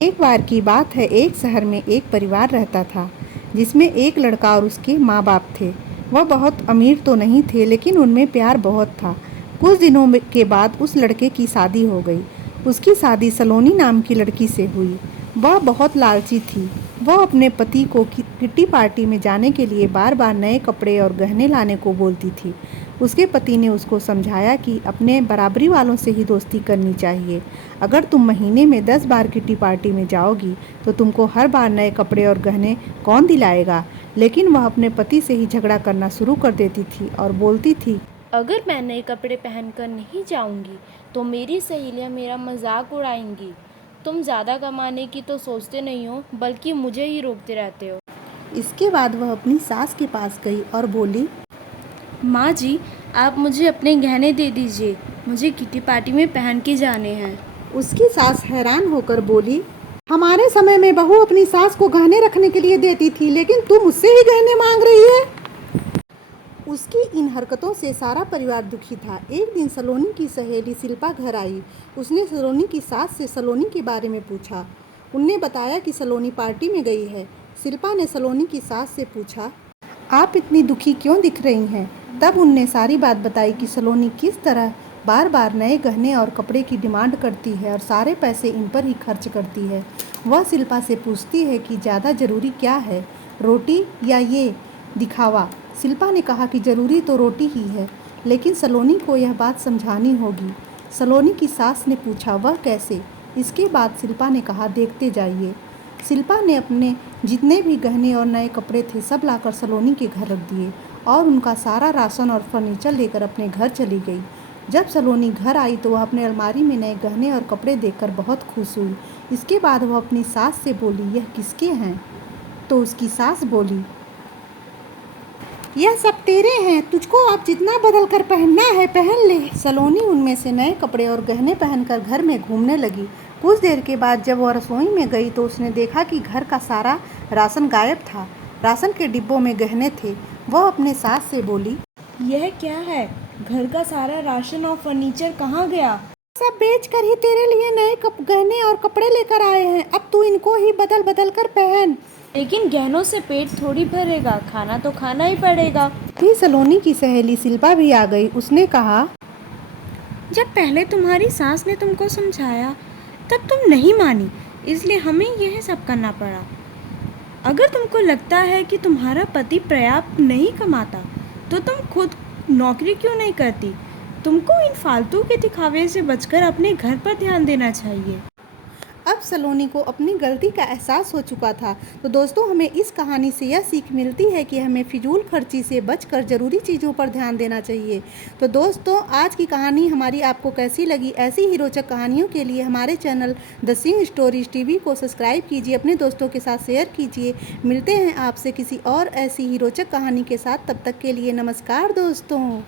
एक बार की बात है, एक शहर में एक परिवार रहता था जिसमें एक लड़का और उसके माँ बाप थे। वह बहुत अमीर तो नहीं थे, लेकिन उनमें प्यार बहुत था। कुछ दिनों के बाद उस लड़के की शादी हो गई। उसकी शादी सलोनी नाम की लड़की से हुई। वह बहुत लालची थी। वह अपने पति को किट्टी पार्टी में जाने के लिए बार बार नए कपड़े और गहने लाने को बोलती थी। उसके पति ने उसको समझाया कि अपने बराबरी वालों से ही दोस्ती करनी चाहिए। अगर तुम महीने में 10 बार किट्टी पार्टी में जाओगी तो तुमको हर बार नए कपड़े और गहने कौन दिलाएगा। लेकिन वह अपने पति से ही झगड़ा करना शुरू कर देती थी और बोलती थी, अगर मैं नए कपड़े पहनकर नहीं जाऊंगी तो मेरी सहेलियां मेरा मजाक उड़ाएंगी। तुम ज़्यादा कमाने की तो सोचते नहीं हो, बल्कि मुझे ही रोकते रहते हो। इसके बाद वह अपनी सास के पास गई और बोली, माँ जी, आप मुझे अपने गहने दे दीजिए, मुझे किटी पार्टी में पहन के जाने हैं। उसकी सास हैरान होकर बोली, हमारे समय में बहू अपनी सास को गहने रखने के लिए देती थी, लेकिन तू मुझसे ही गहने मांग रही है। उसकी इन हरकतों से सारा परिवार दुखी था। एक दिन सलोनी की सहेली शिल्पा घर आई। उसने सलोनी की सास से सलोनी के बारे में पूछा। उनने बताया कि सलोनी पार्टी में गई है। शिल्पा ने सलोनी की सास से पूछा, आप इतनी दुखी क्यों दिख रही हैं? तब उनने सारी बात बताई कि सलोनी किस तरह बार बार नए गहने और कपड़े की डिमांड करती है और सारे पैसे इन पर ही खर्च करती है। वह शिल्पा से पूछती है कि ज़्यादा ज़रूरी क्या है, रोटी या ये दिखावा। शिल्पा ने कहा कि ज़रूरी तो रोटी ही है, लेकिन सलोनी को यह बात समझानी होगी। सलोनी की सास ने पूछा, वह कैसे? इसके बाद शिल्पा ने कहा, देखते जाइए। शिल्पा ने अपने जितने भी गहने और नए कपड़े थे सब लाकर सलोनी के घर रख दिए और उनका सारा राशन और फर्नीचर लेकर अपने घर चली गई। जब सलोनी घर आई तो वह अपने अलमारी में नए गहने और कपड़े देखकर बहुत खुश हुई। इसके बाद वह अपनी सास से बोली, यह किसके हैं? तो उसकी सास बोली, यह सब तेरे हैं, तुझको अब जितना बदल कर पहनना है पहन ले। सलोनी उनमें से नए कपड़े और गहने पहनकर घर में घूमने लगी। कुछ देर के बाद जब वह रसोई में गई तो उसने देखा कि घर का सारा राशन गायब था। राशन के डिब्बों में गहने थे। वह अपने सास से बोली, यह क्या है? घर का सारा राशन और फर्नीचर कहाँ गया? सब बेच कर ही तेरे लिए नए गहने और कपड़े लेकर आए हैं। अब तू इनको ही बदल बदल कर पहन। लेकिन गहनों से पेट थोड़ी भरेगा, खाना तो खाना ही पड़ेगा। फिर सलोनी की सहेली शिल्पा भी आ गई। उसने कहा, जब पहले तुम्हारी सास ने तुमको समझाया तब तुम नहीं मानी, इसलिए हमें यह सब करना पड़ा। अगर तुमको लगता है कि तुम्हारा पति पर्याप्त नहीं कमाता तो तुम खुद नौकरी क्यों नहीं करती? तुमको इन फालतू के दिखावे से बचकर अपने घर पर ध्यान देना चाहिए। अब सलोनी को अपनी गलती का एहसास हो चुका था। तो दोस्तों, हमें इस कहानी से यह सीख मिलती है कि हमें फिजूल खर्ची से बचकर ज़रूरी चीज़ों पर ध्यान देना चाहिए। तो दोस्तों, आज की कहानी हमारी आपको कैसी लगी? ऐसी ही रोचक कहानियों के लिए हमारे channel the Singh stories TV को सब्सक्राइब कीजिए, अपने दोस्तों के साथ शेयर कीजिए। मिलते हैं आपसे किसी और ऐसी ही रोचक कहानी के साथ। तब तक के लिए नमस्कार दोस्तों।